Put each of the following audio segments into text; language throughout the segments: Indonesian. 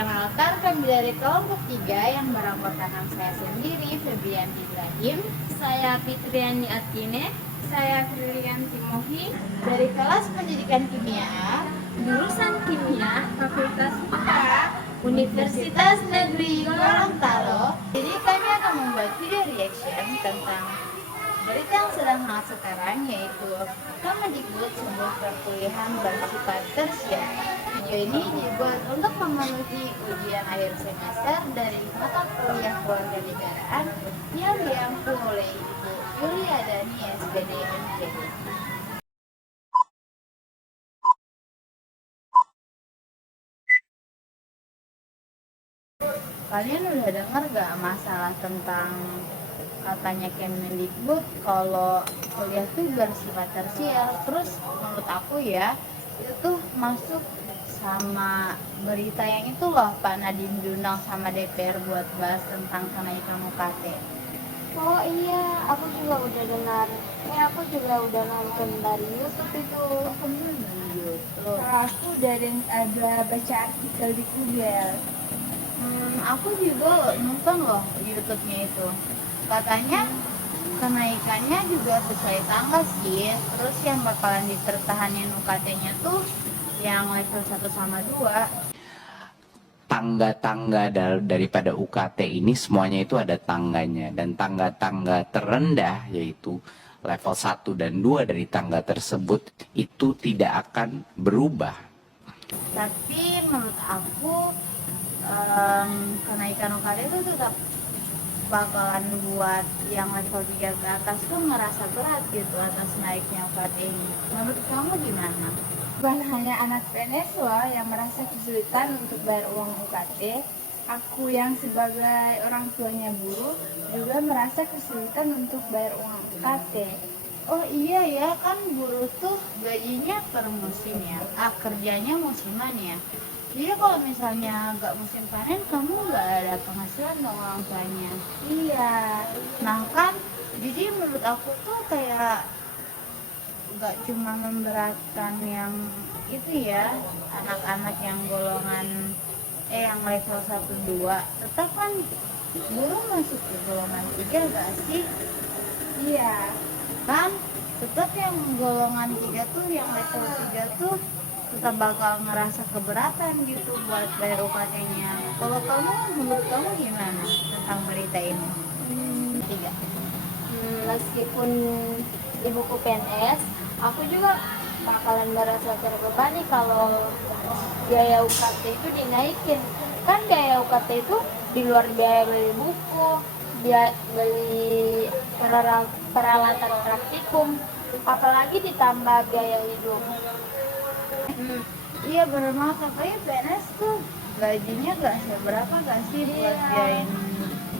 Perkenalkan, kami dari kelompok 3 yang beranggotakan saya sendiri, Febrian Ibrahim. Saya Fitriani Atine. Saya Filian Timohi dari kelas pendidikan kimia A, Jurusan Kimia, Fakultas IPA, Universitas Negeri Gorontalo. Jadi kami akan membuat video reaction tentang berita yang sedang hangat sekarang, yaitu Kemendikbud sebuah perkuliahan bersifat tersier. Video ini dibuat untuk memenuhi ujian akhir semester dari mata kuliah kewarganegaraan yang diampu oleh Ibu Yulia Dani SPD MPD. Kalian udah dengar gak masalah tentang katanya Kemendikbud kalau kuliah tuh bersifat tersier? Terus menurut aku ya, itu tuh masuk sama berita yang itu loh, Pak Nadiem diundang sama DPR buat bahas tentang kenaikan UKT. Oh iya, aku juga udah dengar. Aku juga udah nonton dari YouTube itu. YouTube. Aku udah ada baca artikel di Google. Aku juga nonton loh YouTube-nya itu. Katanya kenaikannya juga sesuai tangga sih. Terus yang bakalan ditertahanin UKT-nya tuh yang level 1 sama 2. Tangga-tangga daripada UKT ini semuanya itu ada tangganya, dan tangga-tangga terendah yaitu level 1 dan 2 dari tangga tersebut itu tidak akan berubah. Tapi menurut aku kenaikan UKT itu tetap bakalan buat yang level 3 ke atas tuh ngerasa berat gitu atas naiknya UKT ini. Menurut kamu gimana? Bukan hanya anak PNS yang merasa kesulitan untuk bayar uang UKT, aku yang sebagai orang tuanya guru juga merasa kesulitan untuk bayar uang UKT. Oh iya ya, kan buruh tuh gajinya per musim ya, kerjanya musiman ya. Jadi kalau misalnya nggak musim panen, kamu nggak ada penghasilan dong orang tuanya. Iya. Nah kan, jadi menurut aku tuh kayak nggak cuma memberatkan yang itu ya, anak-anak yang golongan yang level 1 2, tetap kan buruh masuk ke golongan 3 gak sih? Iya. Kan tetap yang golongan 3 tuh, yang level 3 tuh tetap bakal ngerasa keberatan gitu buat bayar UKT-nya. Kalau kamu, menurut kamu gimana tentang berita ini? Tiga. Meskipun ibuku PNS, aku juga bakalan merasa terbebani kalau biaya UKT itu dinaikin. Kan biaya UKT itu di luar biaya beli buku, beli peralatan praktikum, apalagi ditambah biaya hidup. Iya bener banget, katanya PNS tuh gajinya gak seberapa gak sih buat biayain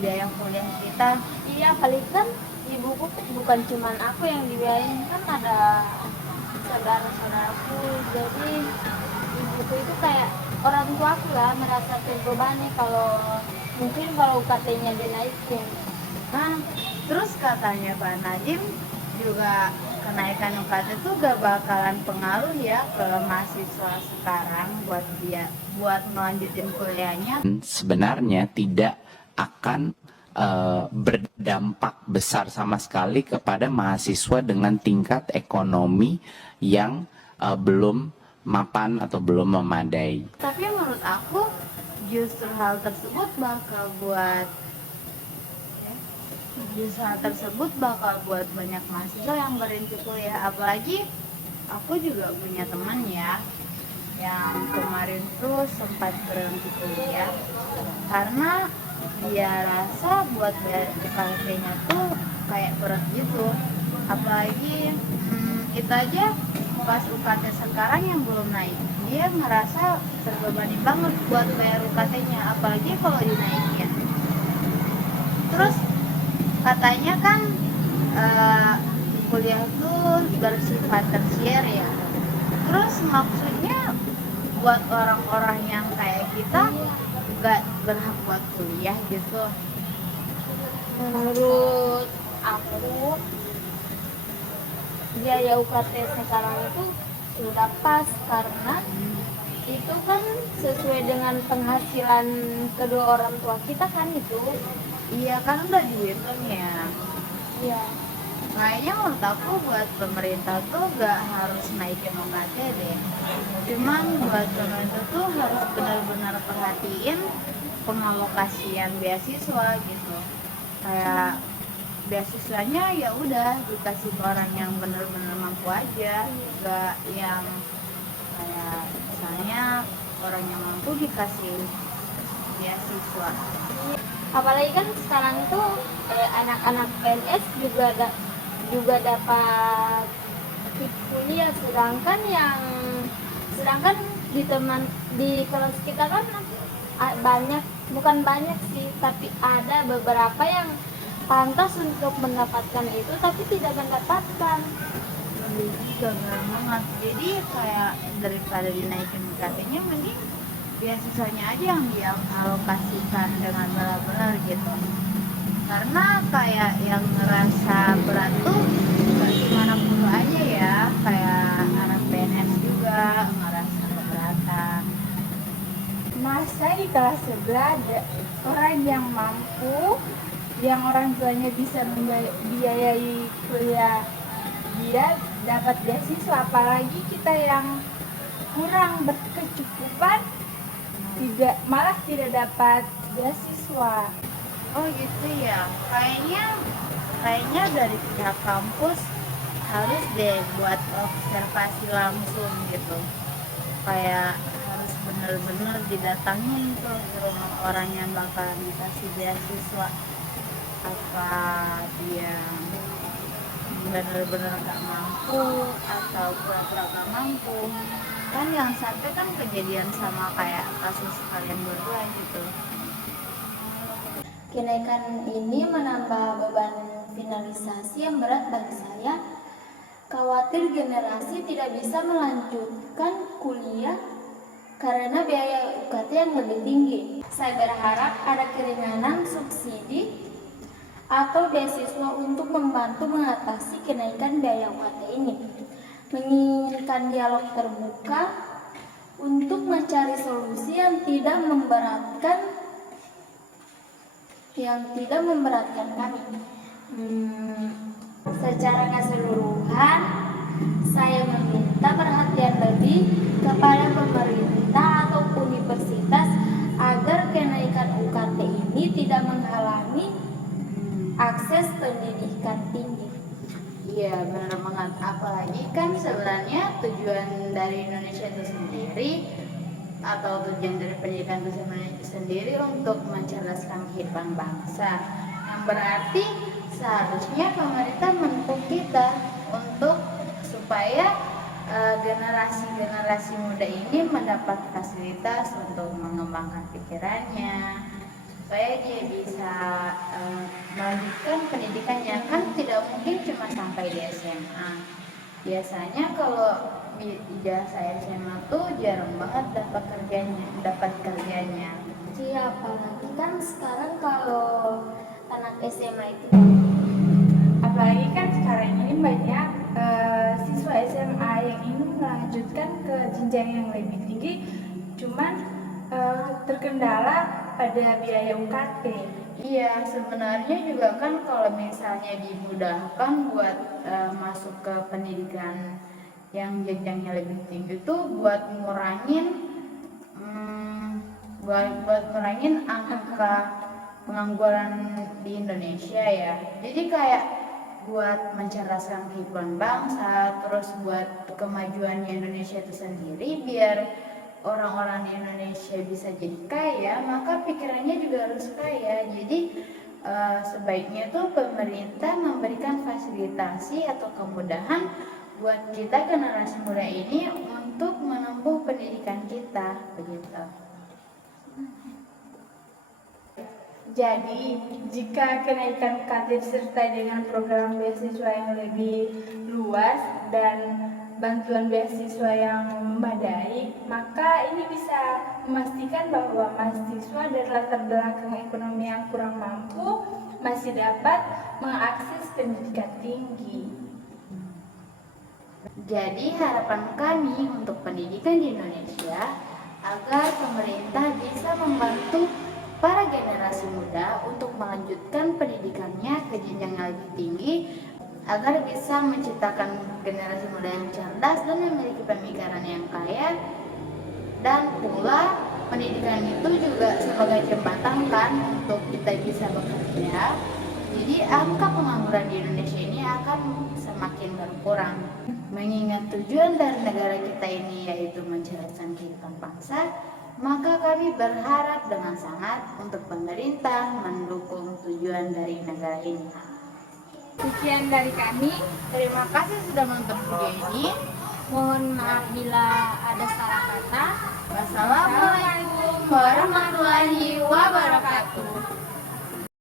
biaya kuliah kita. Iya, paling kan ibuku bukan cuman aku yang dibiayain, kan ada saudara-saudaraku. Jadi ibuku itu kayak orang tua aku lah, merasa terbebani mungkin kalau UKT-nya dinaikin. Nah, terus katanya Pak Nadiem juga kenaikan UKT tuh gak bakalan pengaruh ya ke mahasiswa sekarang buat melanjutin kuliahnya. Sebenarnya tidak akan berdampak besar sama sekali kepada mahasiswa dengan tingkat ekonomi yang belum mapan atau belum memadai. Tapi menurut aku justru hal tersebut bakal buat banyak mahasiswa yang berhenti kuliah. Apalagi aku juga punya teman ya yang kemarin tuh sempat berhenti kuliah karena dia rasa buat bayar UKT-nya tuh kayak berat gitu. Apalagi itu aja pas UKT sekarang yang belum naik, dia ngerasa terbebani banget buat bayar UKT-nya, apalagi kalau dinaikin. Terus katanya kan kuliah tuh bersifat tersier ya. Terus maksudnya buat orang-orang yang kayak kita gak berhak buat kuliah gitu. Menurut aku, biaya UKT sekarang itu sudah pas karena itu kan sesuai dengan penghasilan kedua orang tua kita kan itu. Iya kan udah dihitung ya. Iya. Kayaknya menurut aku buat pemerintah tuh gak harus naikin UKT deh. Cuman buat pemerintah tuh harus benar-benar perhatiin pengalokasian beasiswa gitu. Kayak beasiswanya ya udah dikasih ke orang yang benar-benar mampu aja, gak yang kayak misalnya orang yang mampu dikasih beasiswa. Apalagi kan sekarang tuh anak-anak PNS juga dapat kuliah, sedangkan di kelas kita kan banyak, bukan banyak sih, tapi ada beberapa yang pantas untuk mendapatkan itu tapi tidak mendapatkan. Gagal banget. Jadi kayak daripada dinaikin UKT-nya mending beasiswanya aja yang dialokasikan dengan benar-benar gitu. Karena kayak yang ngerasa berat tuh gak cuma anak guru aja ya, kayak anak PNS juga ngerasa keberatan. Masa di kelas sebelah ada orang yang mampu, yang orang tuanya bisa membiayai kuliah, dia dapat beasiswa, apalagi kita yang kurang berkecukupan malah tidak dapat beasiswa. Oh gitu ya, kayaknya dari pihak kampus harus deh buat observasi langsung gitu, kayak harus bener-bener didatangin tuh ke rumah orang yang bakal dikasih beasiswa. Apa dia bener-bener gak mampu atau pura-pura gak mampu, kan yang sampai kan kejadian sama kayak kasus kalian berdua gitu. Kenaikan ini menambah beban finalisasi yang berat bagi saya. Khawatir generasi tidak bisa melanjutkan kuliah karena biaya UKT yang lebih tinggi. Saya berharap ada keringanan subsidi atau beasiswa untuk membantu mengatasi kenaikan biaya UKT ini. Menginginkan dialog terbuka untuk mencari solusi yang tidak memberatkan kami. Secara keseluruhan, saya meminta perhatian lebih kepada pemerintah atau universitas agar kenaikan UKT ini tidak menghalangi akses pendidikan tinggi. Iya benar banget, apalagi kan sebenarnya tujuan dari Indonesia itu sendiri atau tujuan dari pendidikan itu sendiri untuk mencerdaskan kehidupan bangsa, yang berarti seharusnya pemerintah mendukung kita untuk supaya generasi muda ini mendapat fasilitas untuk mengembangkan pikirannya, supaya dia bisa melanjutkan pendidikannya. Kan tidak mungkin cuma sampai di SMA. Biasanya kalau ijazah SMA tuh jarang banget dapat kerjanya. Iya, apalagi kan sekarang kalau anak SMA itu, Apalagi kan sekarang ini banyak siswa SMA yang ingin melanjutkan ke jenjang yang lebih tinggi, cuman terkendala pada biaya UKT. Iya, sebenarnya juga kan kalau misalnya dimudahkan buat masuk ke pendidikan yang jenjangnya lebih tinggi tuh buat ngurangin angka pengangguran di Indonesia ya. Jadi kayak buat mencerdaskan kehidupan bangsa, terus buat kemajuannya Indonesia itu sendiri, biar orang-orang di Indonesia bisa jadi kaya, maka pikirannya juga harus kaya. Jadi sebaiknya tuh pemerintah memberikan fasilitasi atau kemudahan buat kita generasi muda ini untuk menempuh pendidikan kita, begitu. Jadi, jika kenaikan UKT disertai dengan program beasiswa yang lebih luas dan bantuan beasiswa yang memadai, maka ini bisa memastikan bahwa mahasiswa dari latar belakang ekonomi yang kurang mampu masih dapat mengakses pendidikan tinggi. Jadi harapan kami untuk pendidikan di Indonesia agar pemerintah bisa membantu para generasi muda untuk melanjutkan pendidikannya ke jenjang yang lebih tinggi agar bisa menciptakan generasi muda yang cerdas dan memiliki pemikiran yang kaya. Dan pula pendidikan itu juga sebagai jembatan kan untuk kita bisa bekerja. Jadi angka pengangguran di Indonesia ini akan semakin berkurang. Mengingat tujuan dari negara kita ini yaitu mencerdaskan kehidupan bangsa, maka kami berharap dengan sangat untuk pemerintah mendukung tujuan dari negara ini. Sekian dari kami. Terima kasih sudah menonton video ini. Mohon maaf bila ada salah kata. Wassalamualaikum warahmatullahi wabarakatuh.